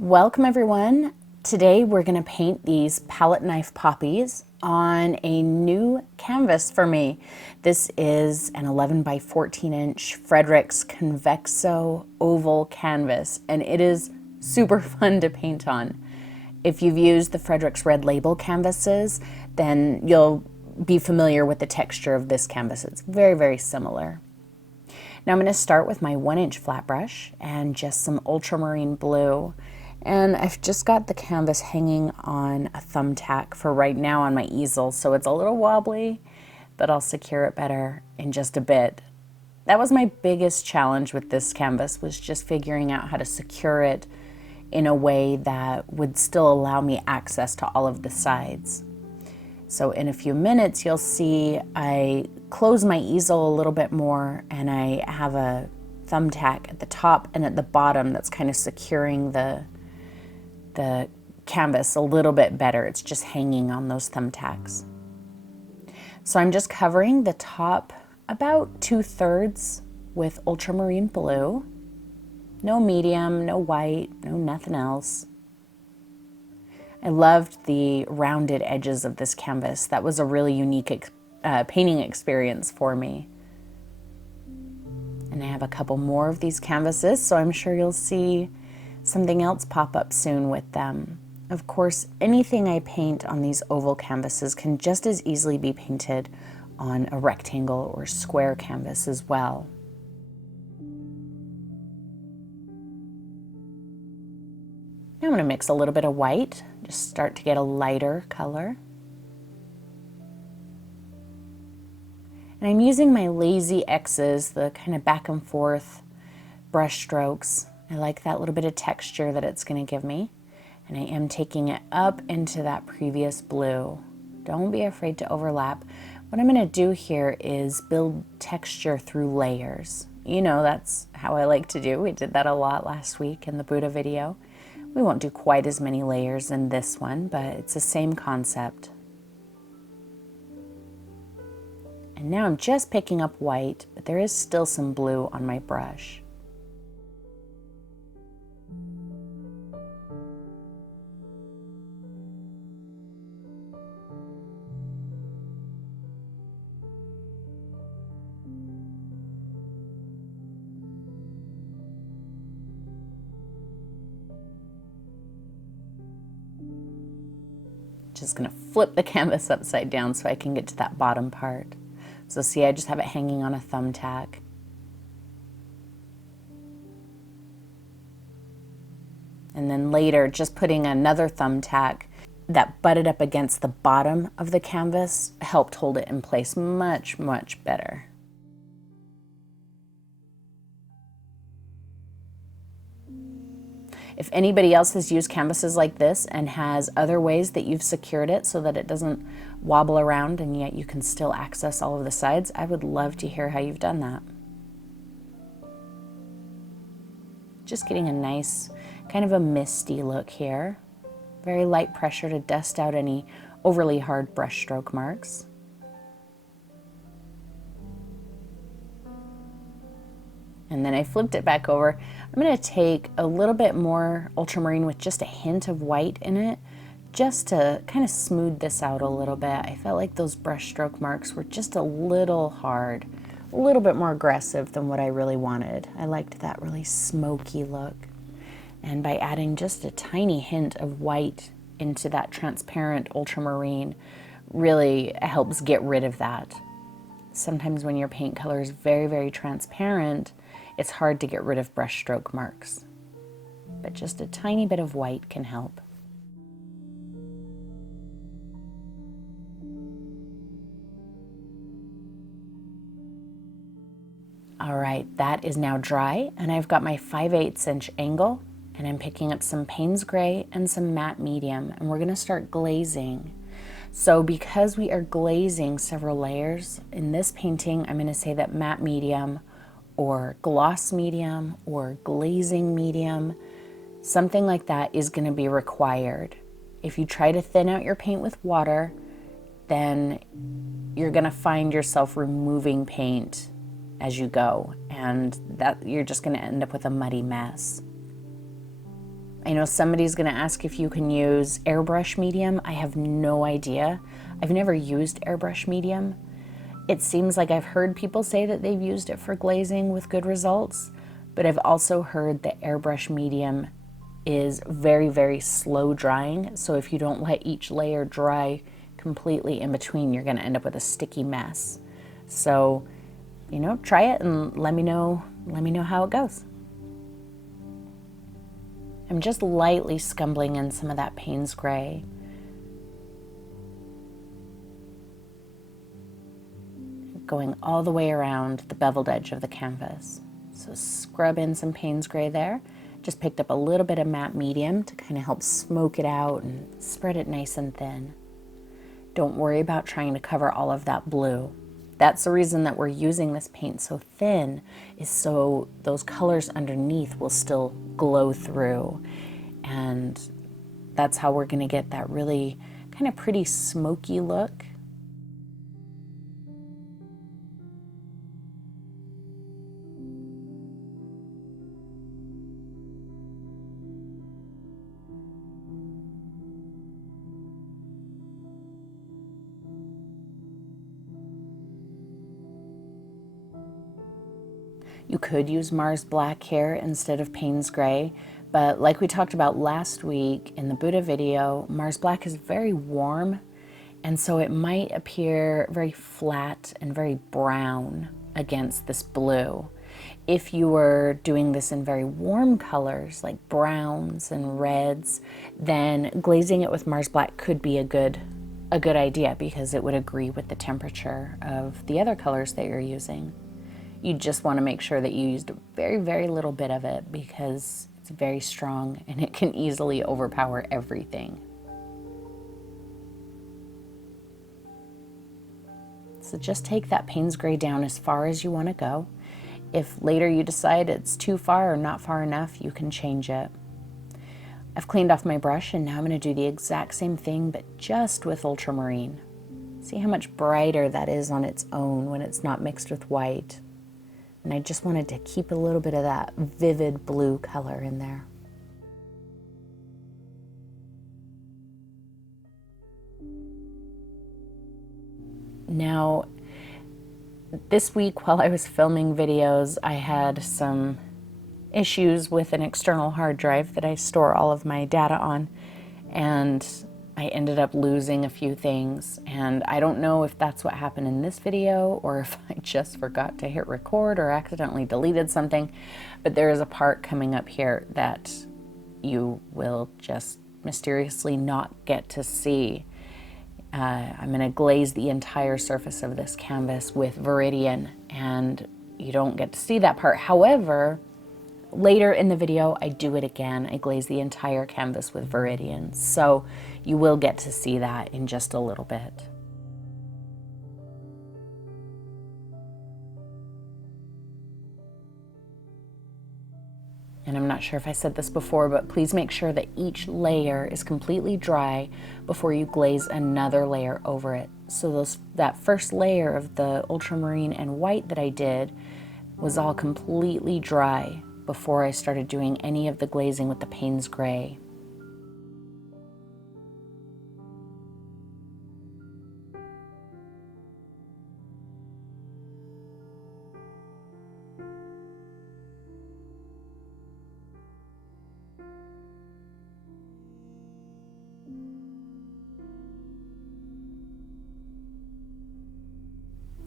Welcome everyone. Today we're going to paint these palette knife poppies on a new canvas for me. This is an 11 by 14 inch Frederick's Convexo oval canvas, and it is super fun to paint on. If you've used the Frederick's Red Label canvases, then you'll be familiar with the texture of this canvas. It's very, very similar. Now I'm going to start with my 1-inch flat brush and just some ultramarine blue. And I've just got the canvas hanging on a thumbtack for right now on my easel, so it's a little wobbly, but I'll secure it better in just a bit. That was my biggest challenge with this canvas, was just figuring out how to secure it in a way that would still allow me access to all of the sides. So in a few minutes, you'll see I close my easel a little bit more, and I have a thumbtack at the top and at the bottom that's kind of securing the canvas a little bit better. It's just hanging on those thumbtacks. So I'm just covering the top about 2/3 with ultramarine blue. No medium, no white, no nothing else. I loved the rounded edges of this canvas. That was a really unique painting experience for me. And I have a couple more of these canvases, so I'm sure you'll see something else pop up soon with them. Of course, anything I paint on these oval canvases can just as easily be painted on a rectangle or square canvas as well. Now I'm going to mix a little bit of white, just start to get a lighter color. And I'm using my lazy X's, the kind of back and forth brush strokes. I like that little bit of texture that it's going to give me. And I am taking it up into that previous blue. Don't be afraid to overlap. What I'm going to do here is build texture through layers. You know, that's how I like to do. We did that a lot last week in the Buddha video. We won't do quite as many layers in this one, but it's the same concept. And now I'm just picking up white, but there is still some blue on my brush. Just gonna flip the canvas upside down so I can get to that bottom part. So see, I just have it hanging on a thumbtack. And then later, just putting another thumbtack that butted up against the bottom of the canvas helped hold it in place much, much better. If anybody else has used canvases like this and has other ways that you've secured it so that it doesn't wobble around and yet you can still access all of the sides, I would love to hear how you've done that. Just getting a nice, kind of a misty look here. Very light pressure to dust out any overly hard brush stroke marks. And then I flipped it back over. I'm going to take a little bit more ultramarine with just a hint of white in it, just to kind of smooth this out a little bit. I felt like those brush stroke marks were just a little hard, a little bit more aggressive than what I really wanted. I liked that really smoky look. And by adding just a tiny hint of white into that transparent ultramarine, really helps get rid of that. Sometimes when your paint color is very, very transparent, it's hard to get rid of brush stroke marks, but just a tiny bit of white can help. All right, that is now dry, and I've got my 5/8 inch angle, and I'm picking up some Payne's Gray and some matte medium, and we're gonna start glazing. So because we are glazing several layers, in this painting, I'm gonna say that matte medium or gloss medium or glazing medium, something like that is going to be required. If you try to thin out your paint with water, then you're going to find yourself removing paint as you go, and that you're just going to end up with a muddy mess. I know somebody's gonna ask if you can use Airbrush Medium. I have no idea. I've never used Airbrush Medium. It seems like I've heard people say that they've used it for glazing with good results, but I've also heard that Airbrush Medium is very, very slow drying. So if you don't let each layer dry completely in between, you're gonna end up with a sticky mess. So, you know, try it and let me know how it goes. I'm just lightly scumbling in some of that Payne's gray. Going all the way around the beveled edge of the canvas. So scrub in some Payne's gray there. Just picked up a little bit of matte medium to kind of help smoke it out and spread it nice and thin. Don't worry about trying to cover all of that blue. That's the reason that we're using this paint so thin, is so those colors underneath will still glow through. And that's how we're gonna get that really kind of pretty smoky look. You could use Mars Black here instead of Payne's Gray, but like we talked about last week in the Buddha video, Mars Black is very warm, and so it might appear very flat and very brown against this blue. If you were doing this in very warm colors like browns and reds, then glazing it with Mars Black could be a good idea because it would agree with the temperature of the other colors that you're using. You just want to make sure that you used a very, very little bit of it because it's very strong and it can easily overpower everything. So just take that Payne's Gray down as far as you want to go. If later you decide it's too far or not far enough, you can change it. I've cleaned off my brush and now I'm going to do the exact same thing, but just with ultramarine. See how much brighter that is on its own when it's not mixed with white. And I just wanted to keep a little bit of that vivid blue color in there. Now, this week while I was filming videos, I had some issues with an external hard drive that I store all of my data on, and I ended up losing a few things, and I don't know if that's what happened in this video or if I just forgot to hit record or accidentally deleted something, but there is a part coming up here that you will just mysteriously not get to see. I'm going to glaze the entire surface of this canvas with Veridian, and you don't get to see that part. However, later in the video, I do it again. I glaze the entire canvas with Veridian, so you will get to see that in just a little bit. And I'm not sure if I said this before, but please make sure that each layer is completely dry before you glaze another layer over it. So that first layer of the ultramarine and white that I did was all completely dry before I started doing any of the glazing with the Payne's Gray.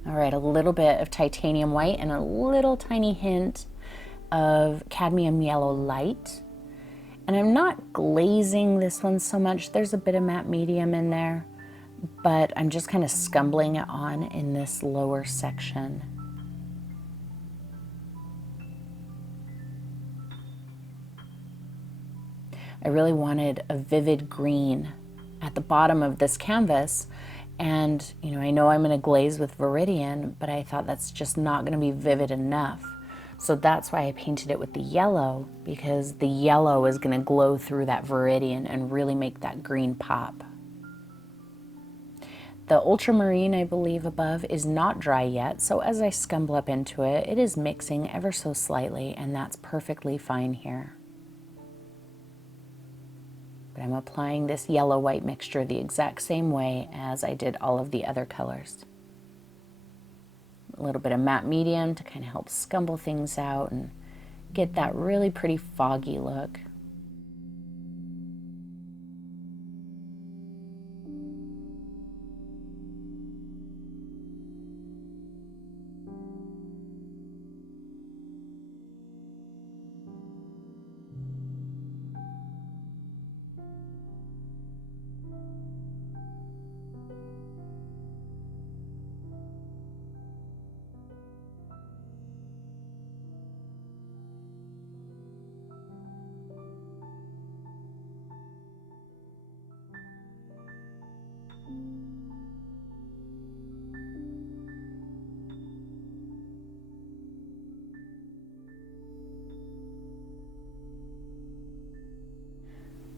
All right, a little bit of titanium white and a little tiny hint of cadmium yellow light. And I'm not glazing this one so much. There's a bit of matte medium in there, but I'm just kind of scumbling it on in this lower section. I really wanted a vivid green at the bottom of this canvas. And, you know I'm going to glaze with Veridian, but I thought that's just not going to be vivid enough. So that's why I painted it with the yellow, because the yellow is going to glow through that Veridian and really make that green pop. The ultramarine, I believe, above is not dry yet, so as I scumble up into it, it is mixing ever so slightly, and that's perfectly fine here. But I'm applying this yellow-white mixture the exact same way as I did all of the other colors. A little bit of matte medium to kind of help scumble things out and get that really pretty foggy look.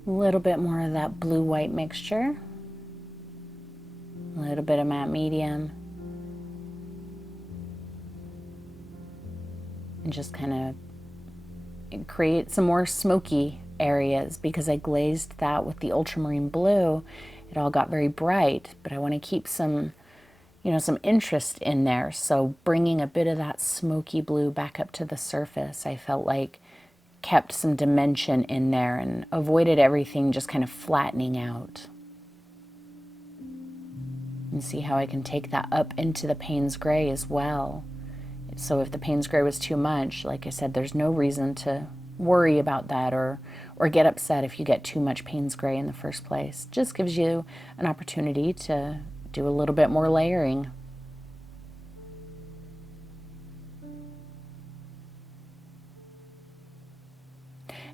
A little bit more of that blue-white mixture, a little bit of matte medium, and just kind of create some more smoky areas because I glazed that with the ultramarine blue. It all got very bright, but I want to keep some, you know, some interest in there. So bringing a bit of that smoky blue back up to the surface, I felt like kept some dimension in there and avoided everything just kind of flattening out. And see how I can take that up into the Payne's Gray as well. So if the Payne's Gray was too much, like I said, there's no reason to worry about that or get upset if you get too much Payne's Gray in the first place. Just gives you an opportunity to do a little bit more layering.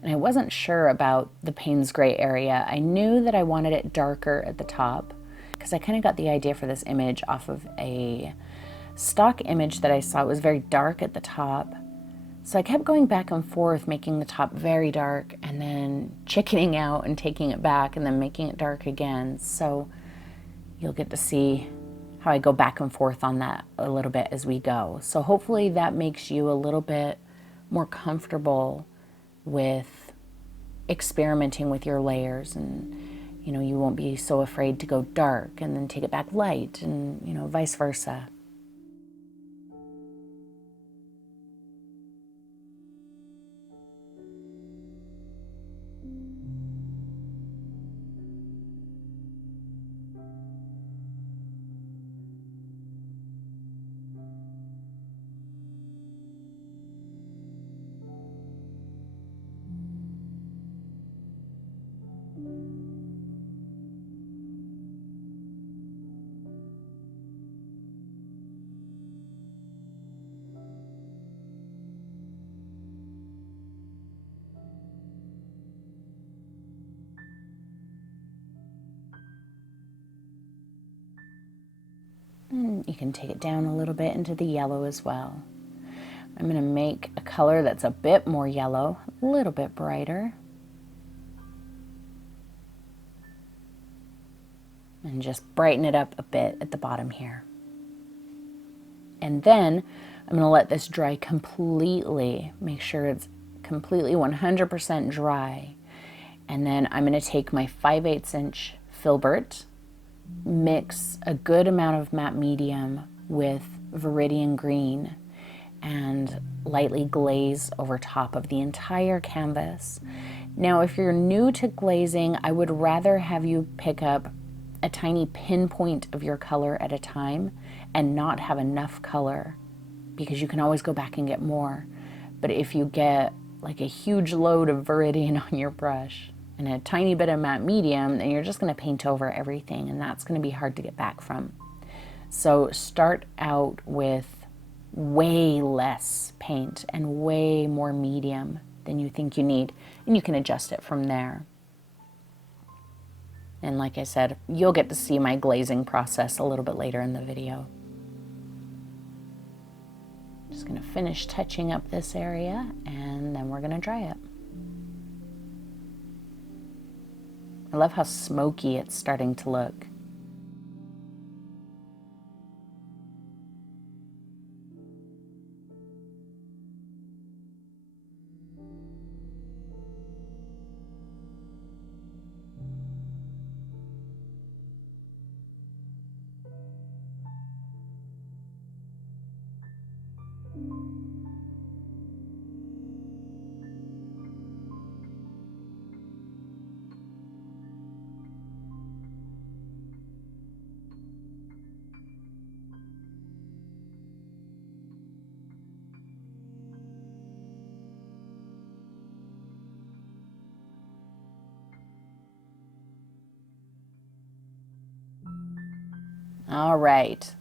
And I wasn't sure about the Payne's Gray area. I knew that I wanted it darker at the top because I kind of got the idea for this image off of a stock image that I saw. It was very dark at the top. So I kept going back and forth, making the top very dark and then chickening out and taking it back and then making it dark again. So you'll get to see how I go back and forth on that a little bit as we go. So hopefully that makes you a little bit more comfortable with experimenting with your layers, and you know, you won't be so afraid to go dark and then take it back light, and you know, vice versa. And you can take it down a little bit into the yellow as well. I'm going to make a color that's a bit more yellow, a little bit brighter. And just brighten it up a bit at the bottom here. And then I'm going to let this dry completely, make sure it's completely 100% dry. And then I'm going to take my 5/8 inch filbert, mix a good amount of matte medium with Veridian green, and lightly glaze over top of the entire canvas. Now, if you're new to glazing, I would rather have you pick up a tiny pinpoint of your color at a time and not have enough color, because you can always go back and get more. But if you get like a huge load of Veridian on your brush and a tiny bit of matte medium, then you're just going to paint over everything, and that's going to be hard to get back from. So start out with way less paint and way more medium than you think you need, and you can adjust it from there. And like I said, you'll get to see my glazing process a little bit later in the video. Just going to finish touching up this area, and then we're going to dry it. I love how smoky it's starting to look. All right,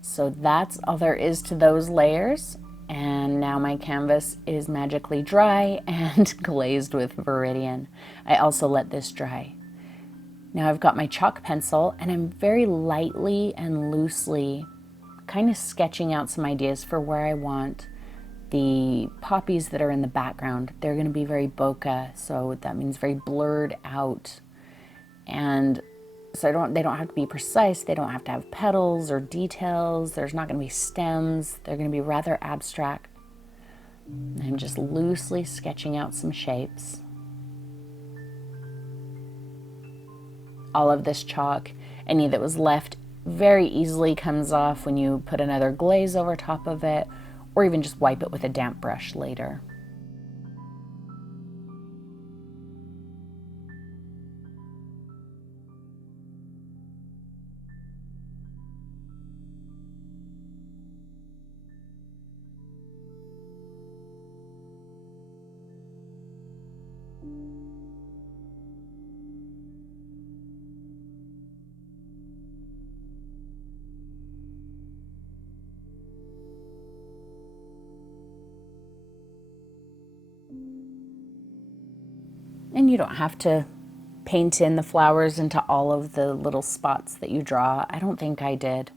so that's all there is to those layers. And now my canvas is magically dry and glazed with Veridian. I also let this dry. Now I've got my chalk pencil and I'm very lightly and loosely kind of sketching out some ideas for where I want the poppies that are in the background. They're going to be very bokeh, so that means very blurred out. And so they don't have to be precise. They don't have to have petals or details. There's not going to be stems. They're going to be rather abstract. I'm just loosely sketching out some shapes. All of this chalk, any that was left, very easily comes off when you put another glaze over top of it, or even just wipe it with a damp brush later. And you don't have to paint in the flowers into all of the little spots that you draw. I don't think I did.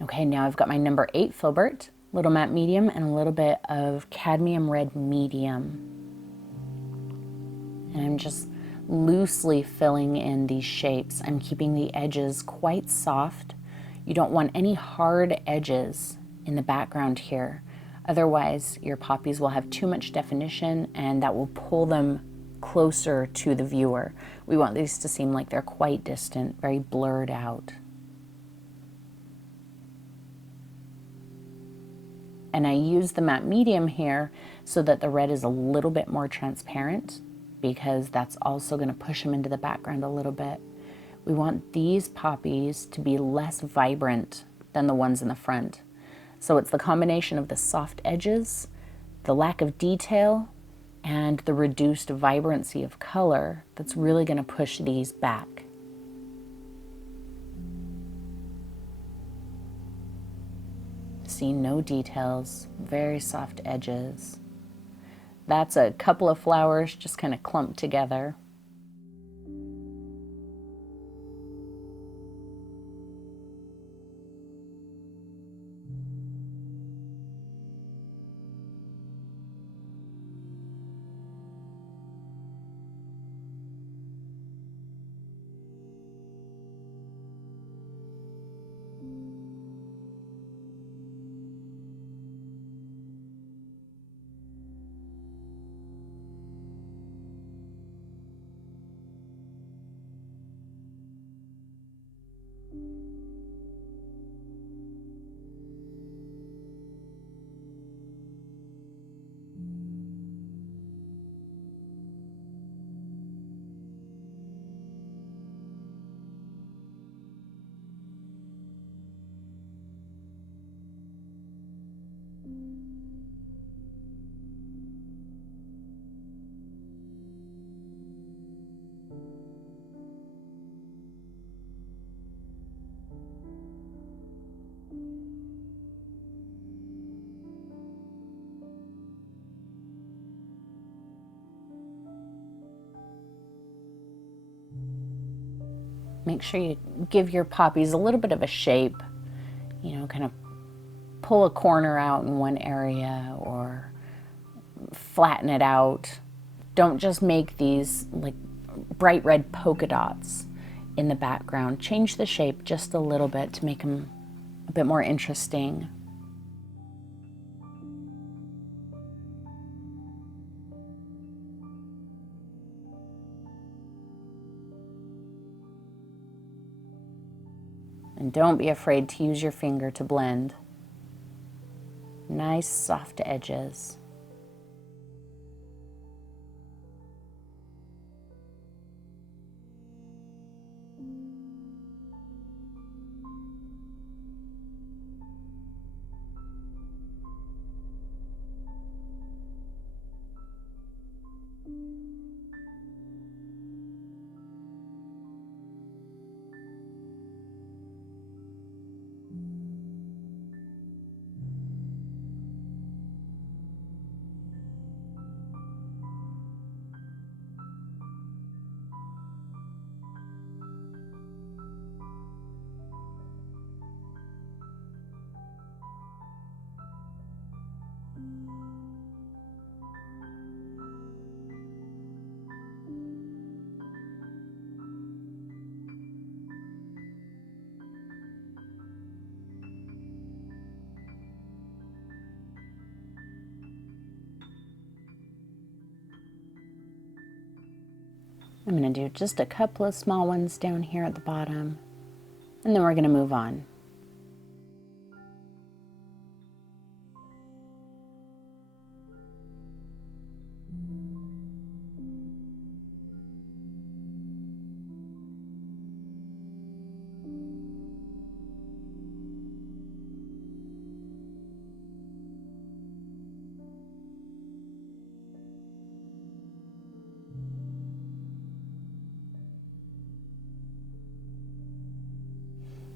Okay, now I've got my number 8 filbert, little matte medium, and a little bit of cadmium red medium. And I'm just loosely filling in these shapes. I'm keeping the edges quite soft. You don't want any hard edges in the background here. Otherwise, your poppies will have too much definition and that will pull them closer to the viewer. We want these to seem like they're quite distant, very blurred out. And I use the matte medium here so that the red is a little bit more transparent, because that's also going to push them into the background a little bit. We want these poppies to be less vibrant than the ones in the front. So it's the combination of the soft edges, the lack of detail, and the reduced vibrancy of color that's really going to push these back. See, no details, very soft edges. That's a couple of flowers just kind of clumped together. Make sure you give your poppies a little bit of a shape, you know, kind of pull a corner out in one area or flatten it out. Don't just make these like bright red polka dots in the background. Change the shape just a little bit to make them a bit more interesting. And don't be afraid to use your finger to blend. Nice soft edges. I'm going to do just a couple of small ones down here at the bottom, and then we're going to move on.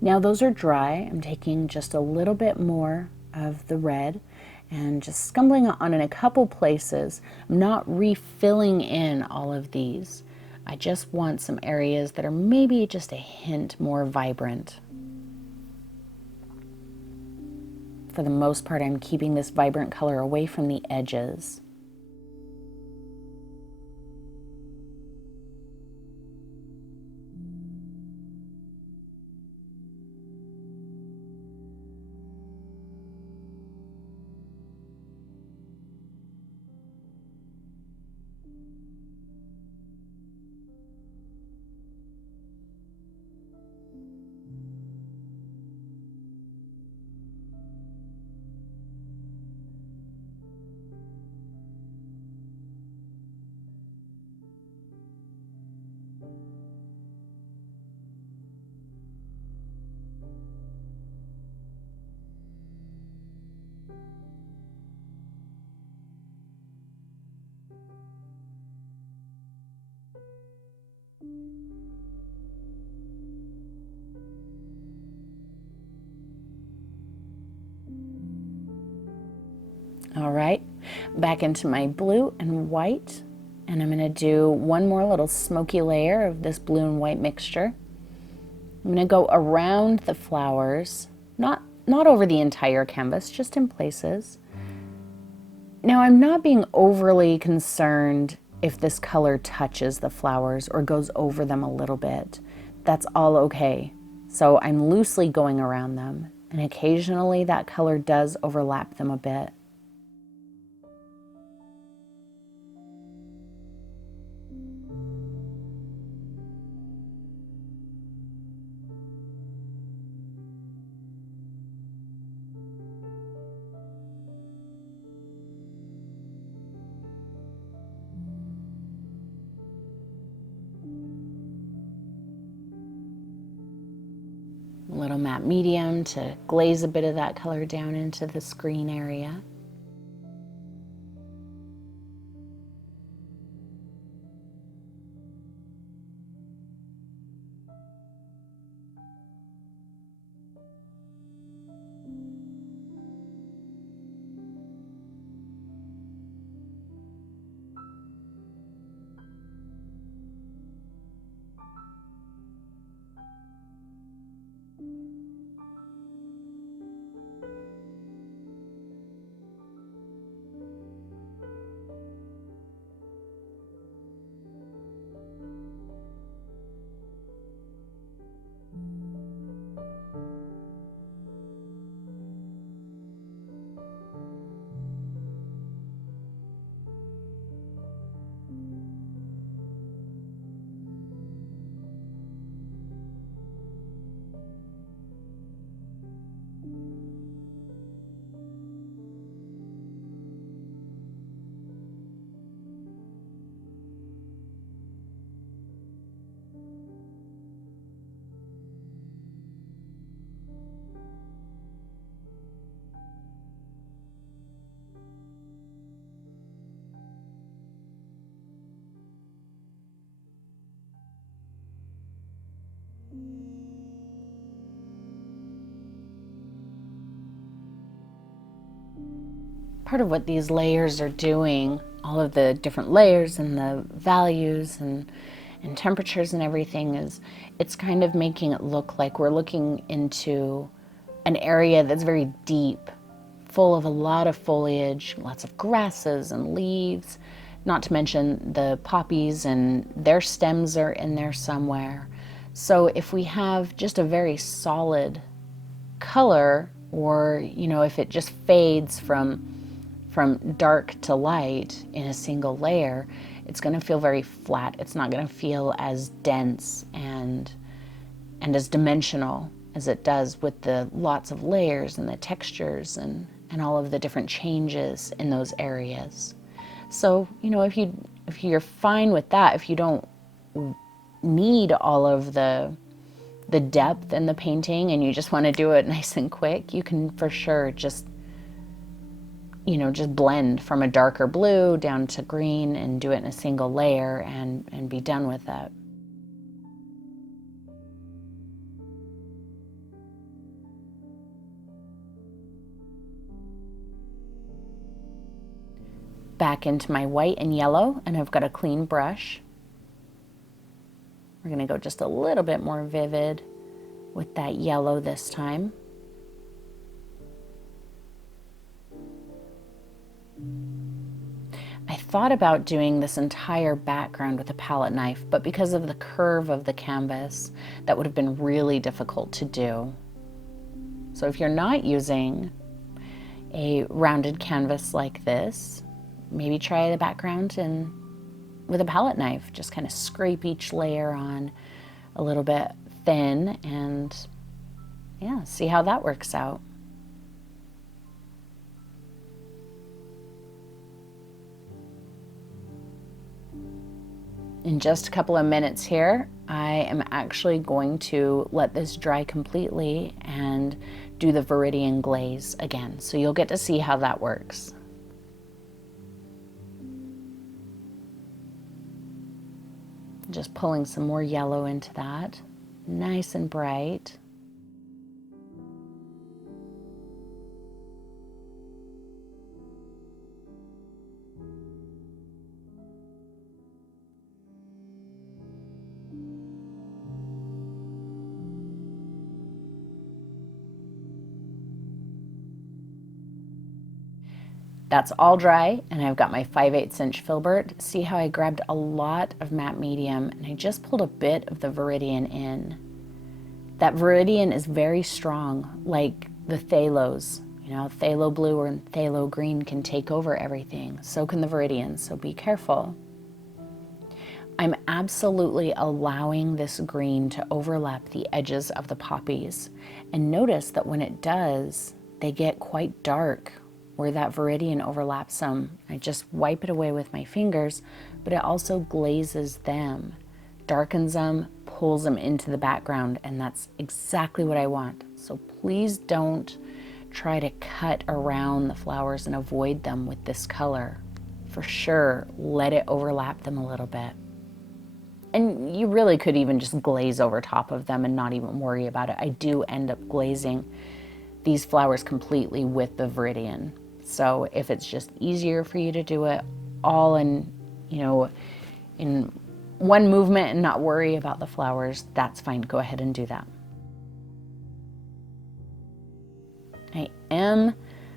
Now those are dry. I'm taking just a little bit more of the red and just scumbling on in a couple places. I'm not refilling in all of these. I just want some areas that are maybe just a hint more vibrant. For the most part, I'm keeping this vibrant color away from the edges. All right, back into my blue and white, and I'm going to do one more little smoky layer of this blue and white mixture. I'm going to go around the flowers, not over the entire canvas, just in places. Now I'm not being overly concerned if this color touches the flowers or goes over them a little bit. That's all okay. So I'm loosely going around them, and occasionally that color does overlap them a bit. A little matte medium to glaze a bit of that color down into the screen area. Part of what these layers are doing, all of the different layers and the values and temperatures and everything, is it's kind of making it look like we're looking into an area that's very deep, full of a lot of foliage, lots of grasses and leaves, not to mention the poppies, and their stems are in there somewhere. So if we have just a very solid color, or if it just fades from from dark to light in a single layer, it's going to feel very flat. It's not going to feel as dense and as dimensional as it does with the lots of layers and the textures and all of the different changes in those areas. So, you know, if you're fine with that, if you don't need all of the depth in the painting and you just want to do it nice and quick, you can for sure just, you know, just blend from a darker blue down to green and do it in a single layer and be done with it. Back into my white and yellow, and I've got a clean brush. We're going to go just a little bit more vivid with that yellow this time. I thought about doing this entire background with a palette knife, but because of the curve of the canvas, that would have been really difficult to do. So if you're not using a rounded canvas like this, maybe try the background and with a palette knife, just kind of scrape each layer on a little bit thin and yeah, see how that works out. In just a couple of minutes here, I am actually going to let this dry completely and do the Veridian Glaze again. So you'll get to see how that works. Just pulling some more yellow into that, nice and bright. That's all dry, and I've got my 5/8 inch filbert. See how I grabbed a lot of matte medium and I just pulled a bit of the Veridian in. That Veridian is very strong, like the phthalos. You know, phthalo blue or phthalo green can take over everything. So can the Veridian, so be careful. I'm absolutely allowing this green to overlap the edges of the poppies. And notice that when it does, they get quite dark where that Veridian overlaps some. I just wipe it away with my fingers, but it also glazes them, darkens them, pulls them into the background, and that's exactly what I want. So please don't try to cut around the flowers and avoid them with this color. For sure, let it overlap them a little bit. And you really could even just glaze over top of them and not even worry about it. I do end up glazing these flowers completely with the Veridian. So if it's just easier for you to do it all in, you know, in one movement and not worry about the flowers, that's fine. Go ahead and do that. I am,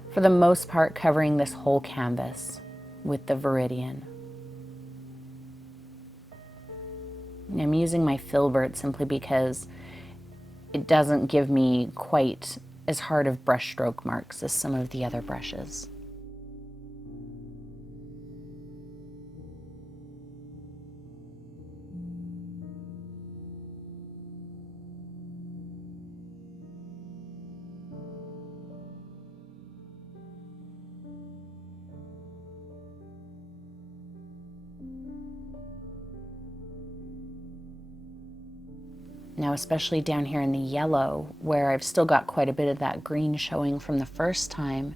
for the most part, covering this whole canvas with the Veridian. I'm using my filbert simply because it doesn't give me quite as hard of brush stroke marks as some of the other brushes. Now, especially down here in the yellow, where I've still got quite a bit of that green showing from the first time,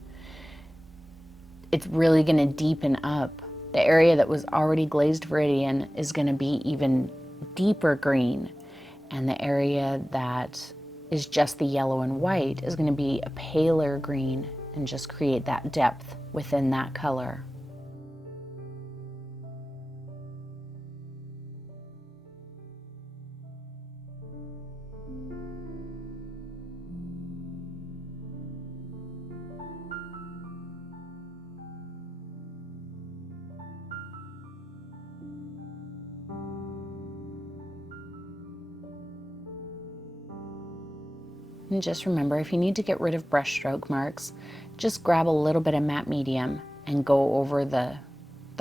it's really going to deepen up. The area that was already glazed Veridian is going to be even deeper green, and the area that is just the yellow and white is going to be a paler green and just create that depth within that color. And just remember, if you need to get rid of brush stroke marks, just grab a little bit of matte medium and go over the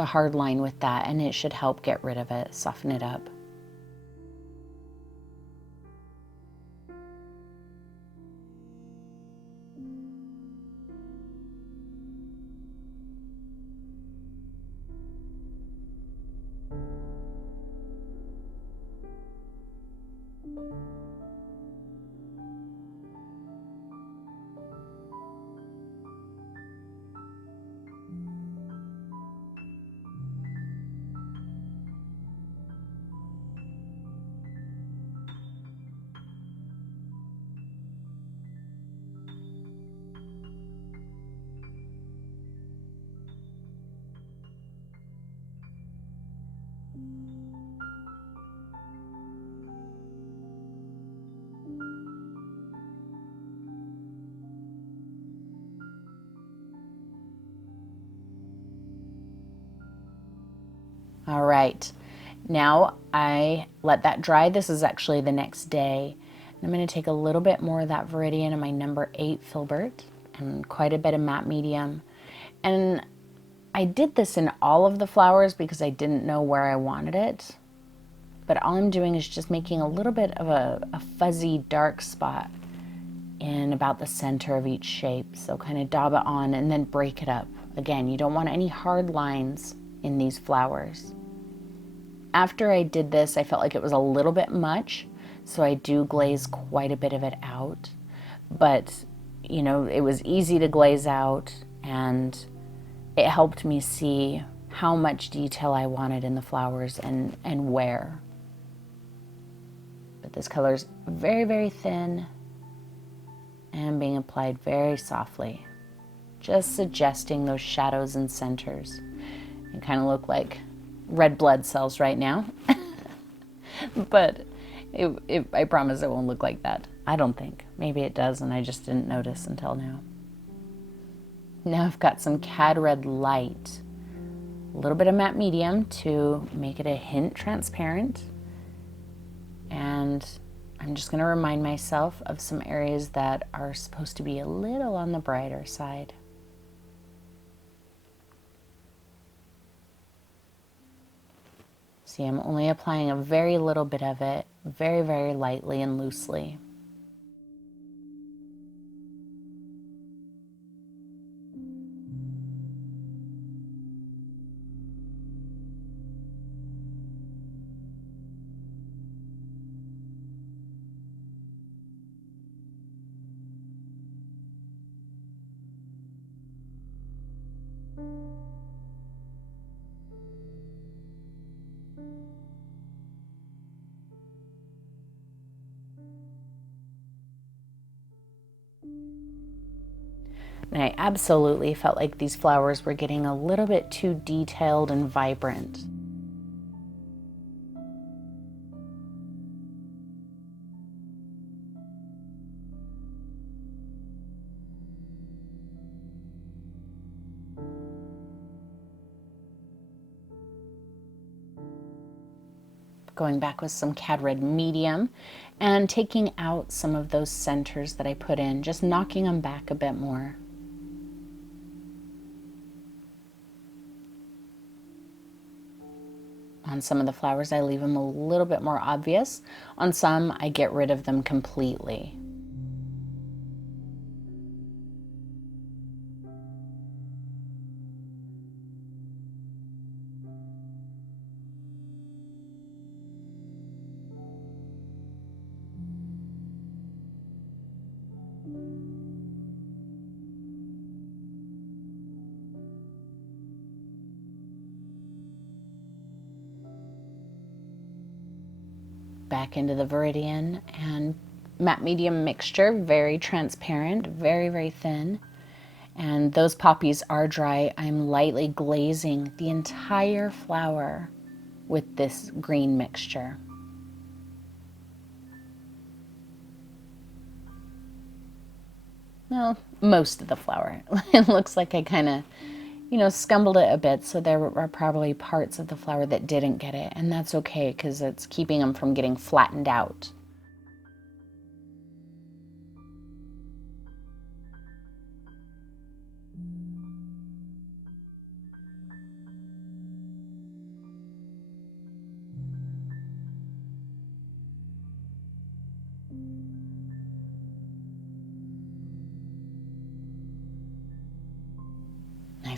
hard line with that, and it should help get rid of it, soften it up. All right, now I let that dry. This is actually the next day. I'm going to take a little bit more of that Veridian and my number 8 filbert and quite a bit of matte medium. And I did this in all of the flowers because I didn't know where I wanted it. But all I'm doing is just making a little bit of a fuzzy dark spot in about the center of each shape. So kind of daub it on and then break it up. Again, you don't want any hard lines in these flowers. After I did this, I felt like it was a little bit much, so I do glaze quite a bit of it out. But, you know, it was easy to glaze out, and it helped me see how much detail I wanted in the flowers and where. But this color is very, very thin and being applied very softly, just suggesting those shadows and centers. It kind of look like red blood cells right now, but I promise it won't look like that. I don't think. Maybe it does, and I just didn't notice until now. Now I've got some Cad Red Light, a little bit of matte medium to make it a hint transparent, and I'm just going to remind myself of some areas that are supposed to be a little on the brighter side. See, I'm only applying a very little bit of it, very, very lightly and loosely. And I absolutely felt like these flowers were getting a little bit too detailed and vibrant. Going back with some Cad Red Medium and taking out some of those centers that I put in, just knocking them back a bit more. On some of the flowers, I leave them a little bit more obvious. On some, I get rid of them completely. Back into the Veridian and matte medium mixture, very transparent, very, very thin. And those poppies are dry. I'm lightly glazing the entire flower with this green mixture. Well, most of the flower. It looks like I kind of, you know, scumbled it a bit, so there are probably parts of the flower that didn't get it, and that's okay because it's keeping them from getting flattened out.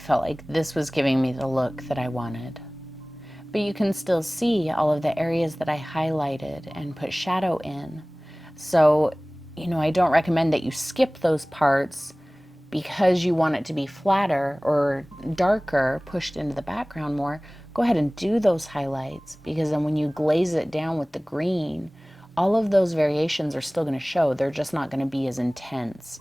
felt like this was giving me the look that I wanted. But you can still see all of the areas that I highlighted and put shadow in. So, I don't recommend that you skip those parts because you want it to be flatter or darker, pushed into the background more. Go ahead and do those highlights, because then when you glaze it down with the green, all of those variations are still going to show. They're just not going to be as intense.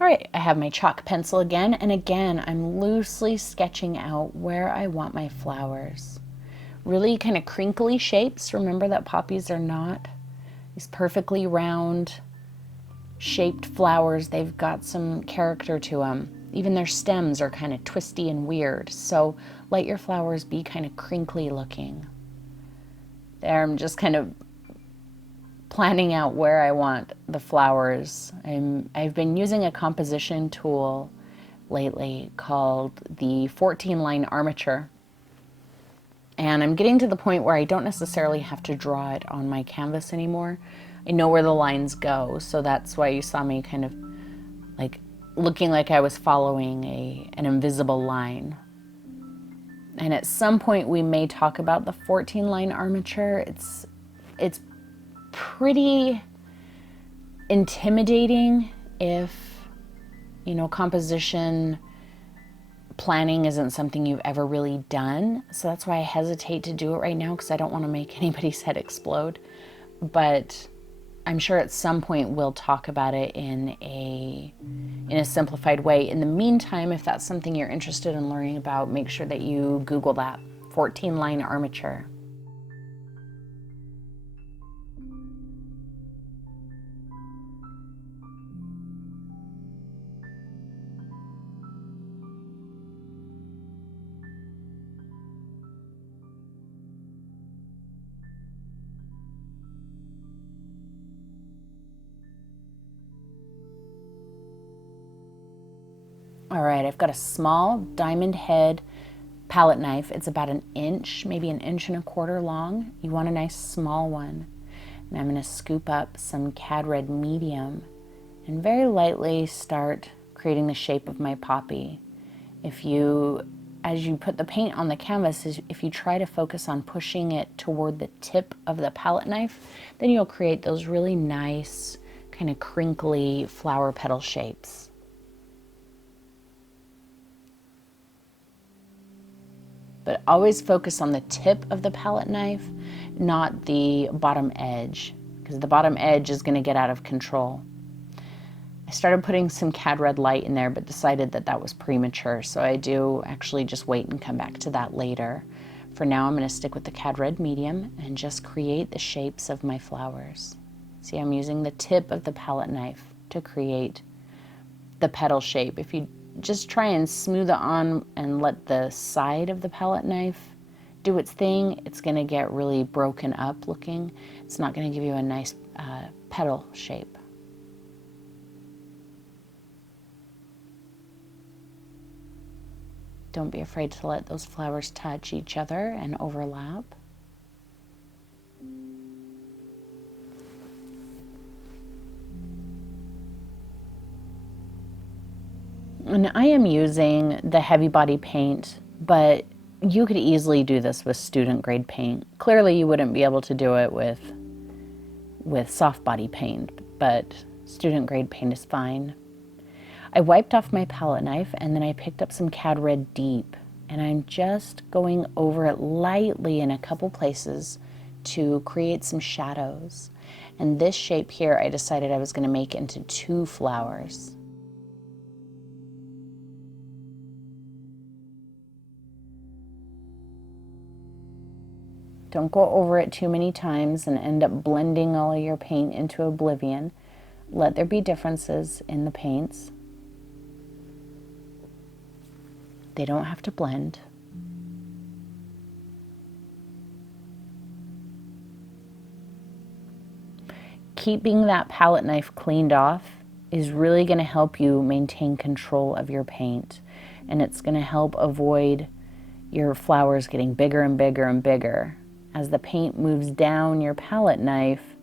All right, I have my chalk pencil again, and again, I'm loosely sketching out where I want my flowers. Really kind of crinkly shapes. Remember that poppies are not these perfectly round shaped flowers. They've got some character to them. Even their stems are kind of twisty and weird. So let your flowers be kind of crinkly looking. There, I'm just kind of planning out where I want the flowers. I've been using a composition tool lately called the 14-line armature. And I'm getting to the point where I don't necessarily have to draw it on my canvas anymore. I know where the lines go, so that's why you saw me kind of like looking like I was following an invisible line. And at some point we may talk about the 14-line armature. It's pretty intimidating if, composition planning isn't something you've ever really done. So that's why I hesitate to do it right now, because I don't want to make anybody's head explode. But I'm sure at some point we'll talk about it in a simplified way. In the meantime, if that's something you're interested in learning about, make sure that you Google that 14-line armature. All right, I've got a small diamond head palette knife. It's about 1 inch, maybe 1.25 inches long. You want a nice small one. And I'm going to scoop up some Cad Red Medium and very lightly start creating the shape of my poppy. As you put the paint on the canvas, if you try to focus on pushing it toward the tip of the palette knife, then you'll create those really nice, kind of crinkly flower petal shapes. But always focus on the tip of the palette knife, not the bottom edge, because the bottom edge is going to get out of control. I started putting some Cad Red light in there, but decided that that was premature, so I do actually just wait and come back to that later. For now, I'm going to stick with the Cad Red Medium and just create the shapes of my flowers. See, I'm using the tip of the palette knife to create the petal shape. If you just try and smooth it on and let the side of the palette knife do its thing, it's going to get really broken up looking. It's not going to give you a nice petal shape. Don't be afraid to let those flowers touch each other and overlap. And I am using the heavy body paint, but you could easily do this with student grade paint. Clearly you wouldn't be able to do it with soft body paint, but student grade paint is fine. I wiped off my palette knife and then I picked up some Cad Red Deep, and I'm just going over it lightly in a couple places to create some shadows. And this shape here I decided I was going to make into 2 flowers. Don't go over it too many times and end up blending all of your paint into oblivion. Let there be differences in the paints. They don't have to blend. keeping that palette knife cleaned off is really going to help you maintain control of your paint. And it's going to help avoid your flowers getting bigger and bigger and bigger. As the paint moves down your palette knife,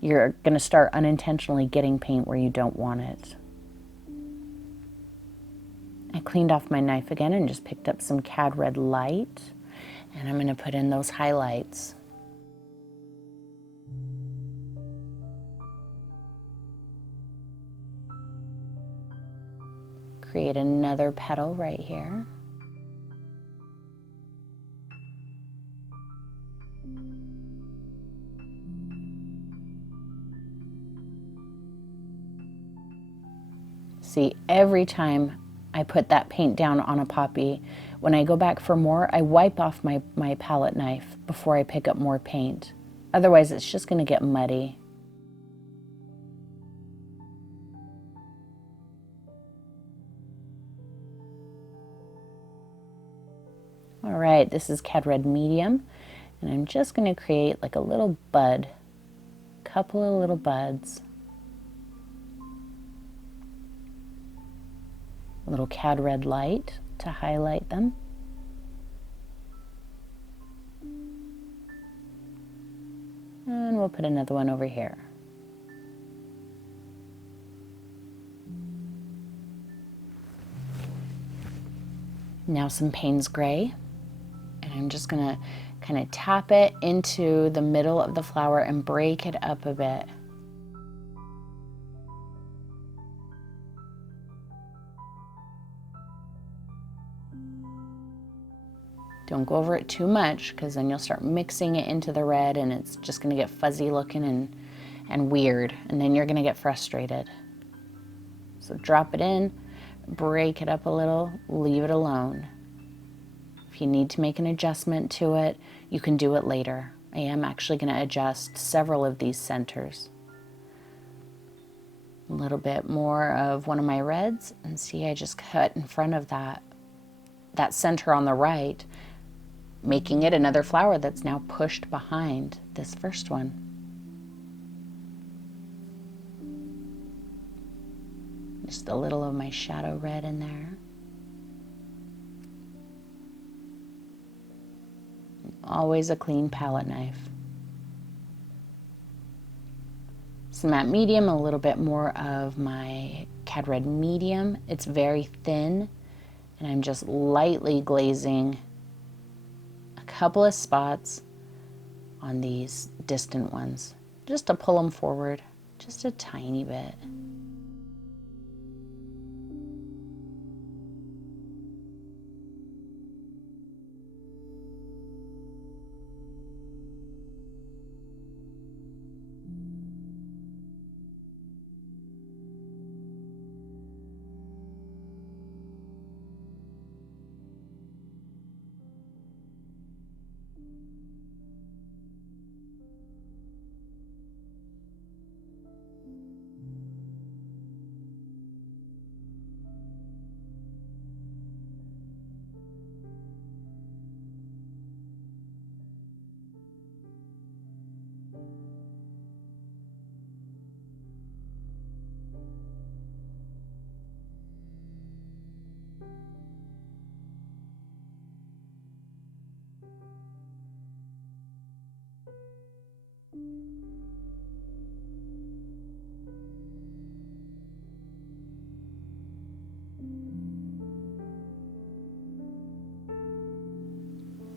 you're going to start unintentionally getting paint where you don't want it. I cleaned off my knife again and just picked up some Cad Red Light, and I'm going to put in those highlights. Create another petal right here. See, every time I put that paint down on a poppy, when I go back for more, I wipe off my palette knife before I pick up more paint. Otherwise, it's just going to get muddy. All right, this is Cad Red Medium, and I'm just going to create like a little bud, couple of little buds. A little Cad Red Light to highlight them. And we'll put another one over here. Now some Payne's Gray, and I'm just gonna kind of tap it into the middle of the flower and break it up a bit. Don't go over it too much, because then you'll start mixing it into the red and it's just going to get fuzzy looking and weird, and then you're going to get frustrated. So drop it in, break it up a little, leave it alone. If you need to make an adjustment to it, you can do it later. I am actually going to adjust several of these centers. A little bit more of one of my reds, and see, I just cut in front of that center on the right, making it another flower that's now pushed behind this first one. Just a little of my shadow red in there. Always a clean palette knife. Some matte medium, a little bit more of my Cad Red Medium. It's very thin, and I'm just lightly glazing couple of spots on these distant ones, just to pull them forward just a tiny bit.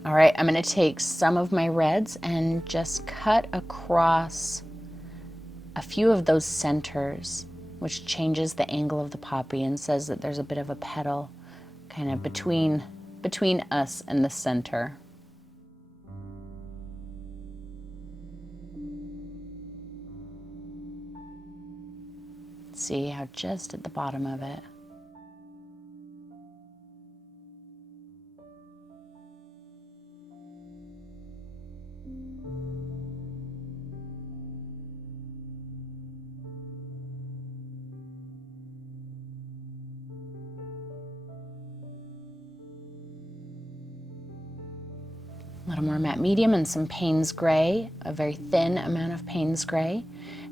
All right, I'm going to take some of my reds and just cut across a few of those centers, which changes the angle of the poppy and says that there's a bit of a petal kind of between us and the center. See how just at the bottom of it. A little more matte medium and some Payne's Gray, a very thin amount of Payne's Gray.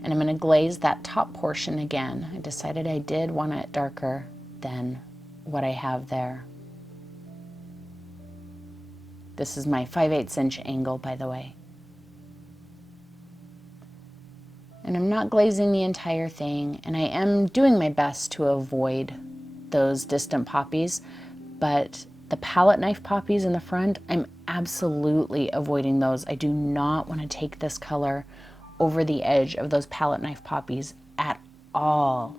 And I'm going to glaze that top portion again. I decided I did want it darker than what I have there. This is my 5/8 inch angle, by the way. And I'm not glazing the entire thing, and I am doing my best to avoid those distant poppies, but the palette knife poppies in the front, I'm absolutely avoiding those. I do not want to take this color over the edge of those palette knife poppies at all.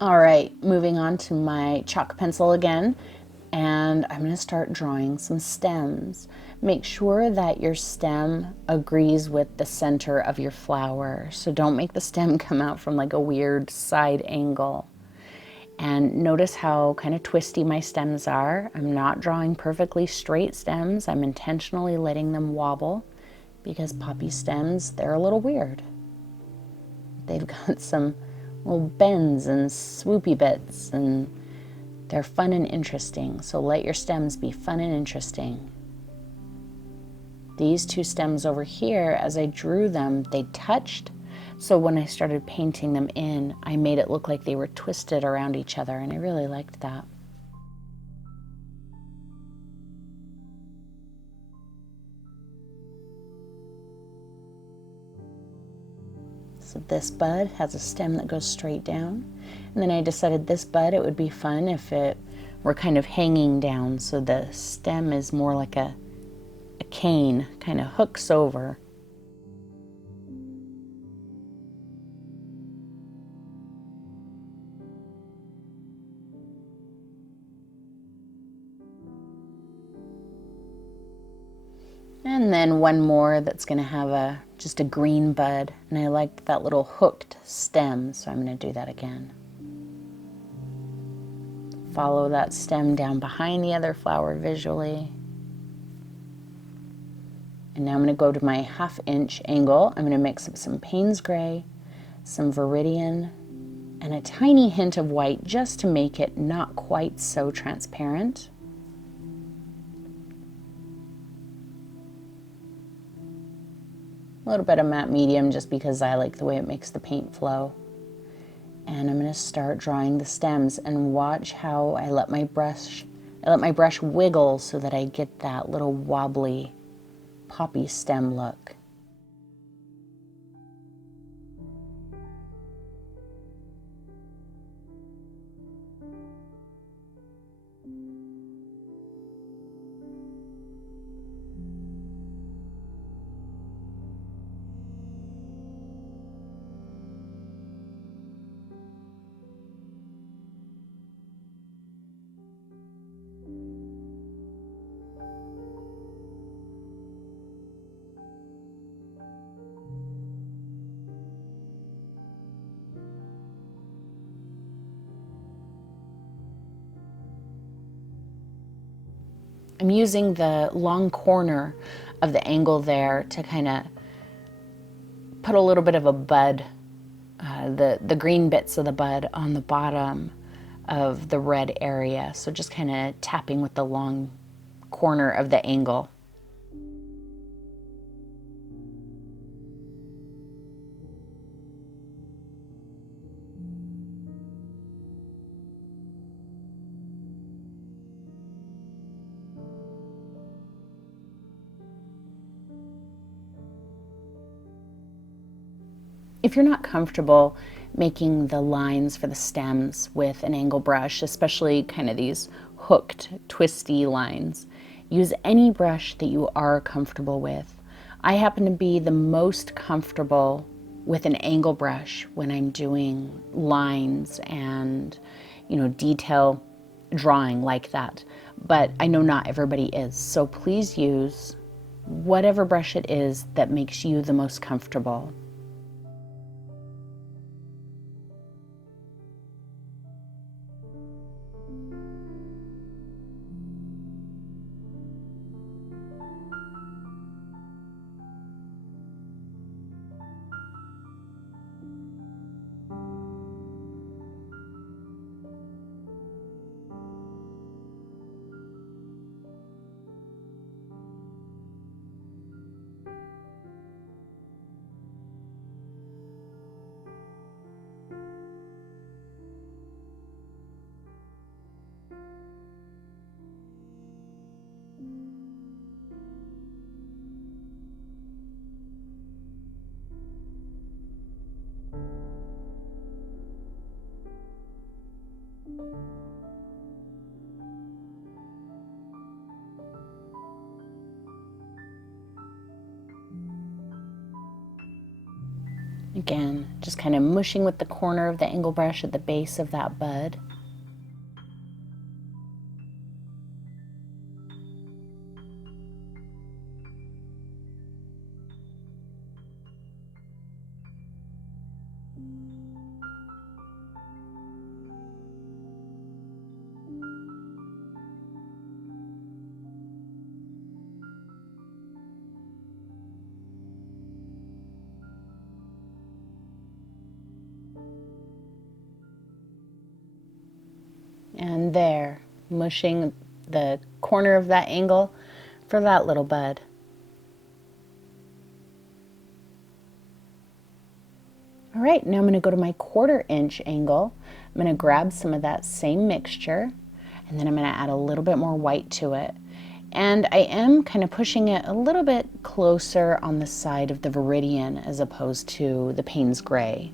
All right, moving on to my chalk pencil again, and I'm going to start drawing some stems. Make sure that your stem agrees with the center of your flower, so don't make the stem come out from like a weird side angle. And notice how kind of twisty my stems are. I'm not drawing perfectly straight stems. I'm intentionally letting them wobble because poppy stems, they're a little weird. They've got some little bends and swoopy bits, and they're fun and interesting. So let your stems be fun and interesting. These two stems over here, as I drew them, they touched. So when I started painting them in, I made it look like they were twisted around each other, and I really liked that. So this bud has a stem that goes straight down. And then I decided this bud, it would be fun if it were kind of hanging down. So the stem is more like a cane, kind of hooks over. And then one more that's going to have just a green bud, and I liked that little hooked stem, so I'm going to do that again. Follow that stem down behind the other flower visually. And now I'm going to go to my 1/2 inch angle. I'm going to mix up some Payne's Gray, some Veridian, and a tiny hint of white just to make it not quite so transparent. A little bit of matte medium just because I like the way it makes the paint flow. And I'm going to start drawing the stems, and watch how I let my brush wiggle so that I get that little wobbly poppy stem look. I'm using the long corner of the angle there to kind of put a little bit of a bud, the green bits of the bud on the bottom of the red area. So just kind of tapping with the long corner of the angle. If you're not comfortable making the lines for the stems with an angle brush, especially kind of these hooked, twisty lines, use any brush that you are comfortable with. I happen to be the most comfortable with an angle brush when I'm doing lines and, you know, detail drawing like that. But I know not everybody is. So please use whatever brush it is that makes you the most comfortable. Again, just kind of mushing with the corner of the angle brush at the base of that bud. And there, mushing the corner of that angle for that little bud. All right, now I'm going to go to my 1/4 inch angle. I'm going to grab some of that same mixture, and then I'm going to add a little bit more white to it. And I am kind of pushing it a little bit closer on the side of the Veridian as opposed to the Payne's Gray.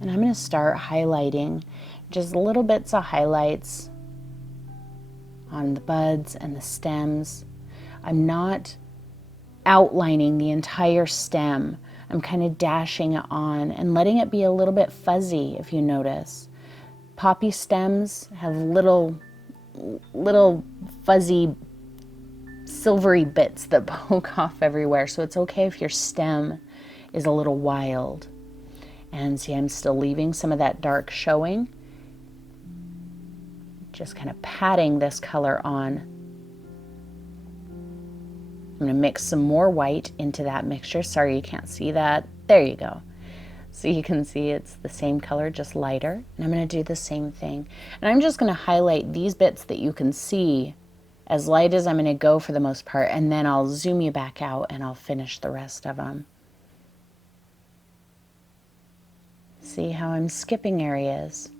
And I'm going to start highlighting just little bits of highlights on the buds and the stems. I'm not outlining the entire stem. I'm kind of dashing it on and letting it be a little bit fuzzy, if you notice. Poppy stems have little fuzzy silvery bits that poke off everywhere, so it's okay if your stem is a little wild. And see, I'm still leaving some of that dark showing. Just kind of patting this color on. I'm going to mix some more white into that mixture. Sorry you can't see that. There you go. So you can see it's the same color, just lighter. And I'm going to do the same thing. And I'm just going to highlight these bits that you can see as light as I'm going to go for the most part. And then I'll zoom you back out and I'll finish the rest of them. See how I'm skipping areas.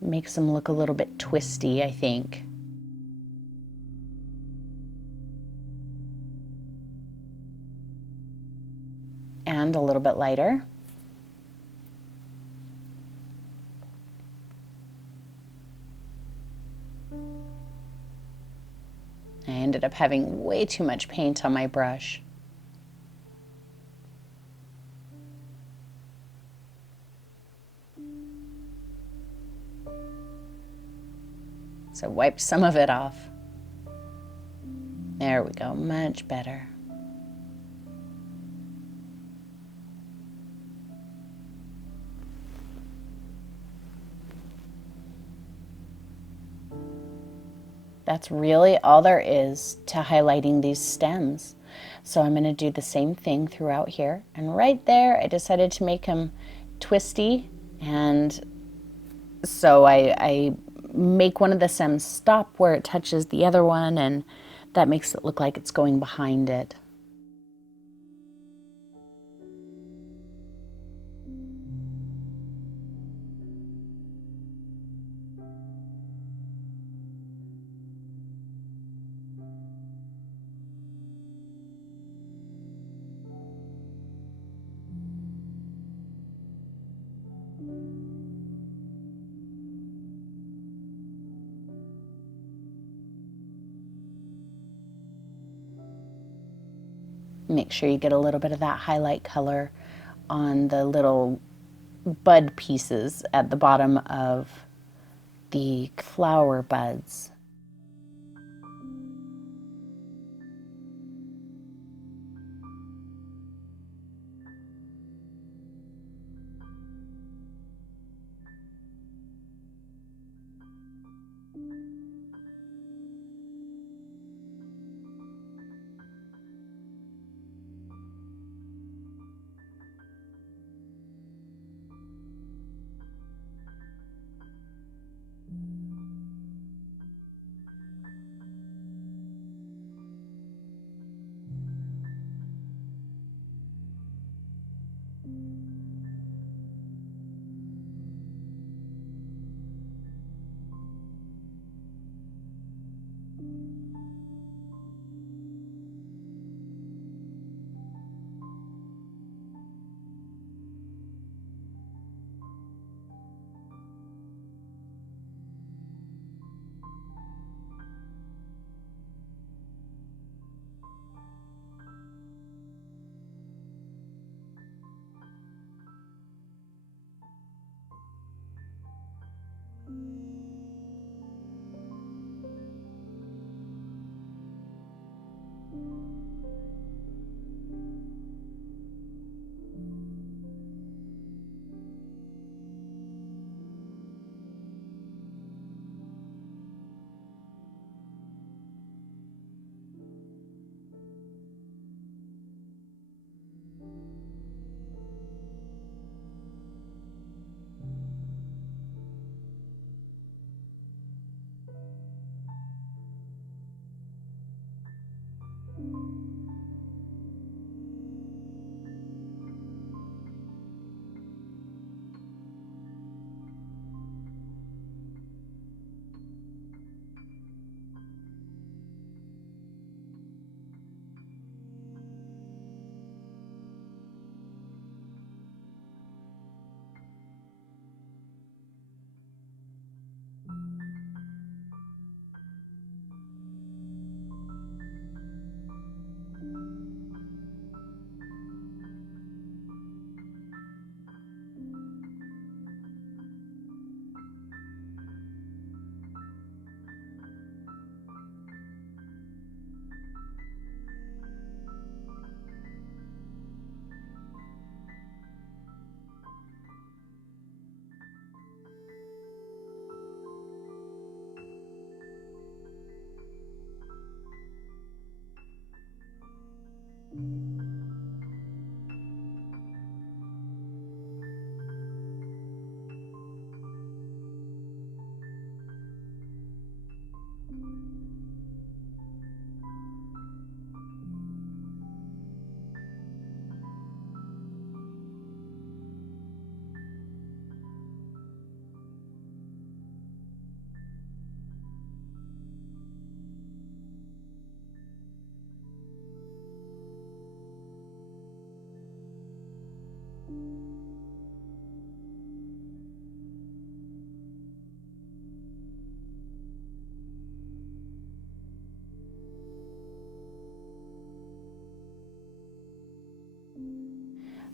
Makes them look a little bit twisty, I think. And a little bit lighter. I ended up having way too much paint on my brush. So wipe some of it off. There we go, much better. That's really all there is to highlighting these stems. So I'm going to do the same thing throughout here. And right there, I decided to make them twisty. And so I make one of the stems stop where it touches the other one, and that makes it look like it's going behind it. Make sure you get a little bit of that highlight color on the little bud pieces at the bottom of the flower buds.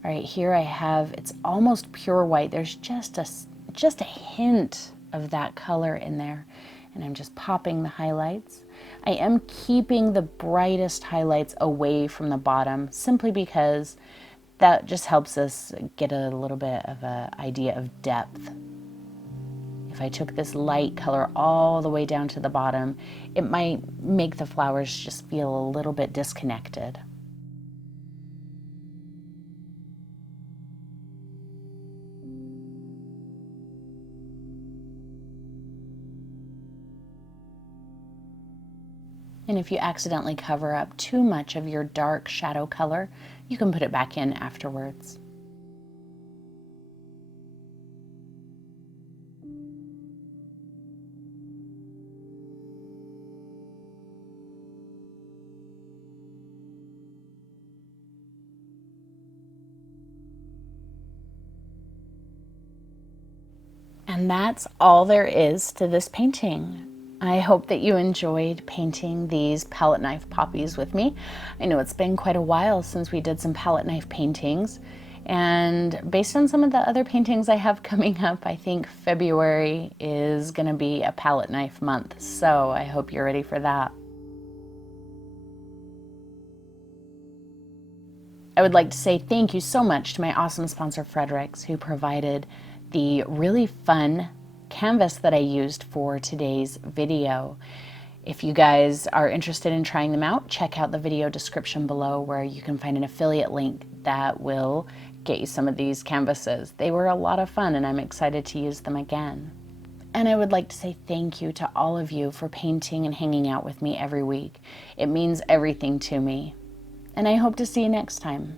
All right, here I have, it's almost pure white. There's just a hint of that color in there. And I'm just popping the highlights. I am keeping the brightest highlights away from the bottom simply because that just helps us get a little bit of an idea of depth If I took this light color all the way down to the bottom, it might make the flowers just feel a little bit disconnected. And if you accidentally cover up too much of your dark shadow color, you can put it back in afterwards. And that's all there is to this painting. I hope that you enjoyed painting these palette knife poppies with me. I know it's been quite a while since we did some palette knife paintings, and based on some of the other paintings I have coming up, I think February is going to be a palette knife month, so I hope you're ready for that. I would like to say thank you so much to my awesome sponsor Fredericks, who provided the really fun canvas that I used for today's video. If you guys are interested in trying them out, check out the video description below where you can find an affiliate link that will get you some of these canvases. They were a lot of fun and I'm excited to use them again. And I would like to say thank you to all of you for painting and hanging out with me every week. It means everything to me. And I hope to see you next time.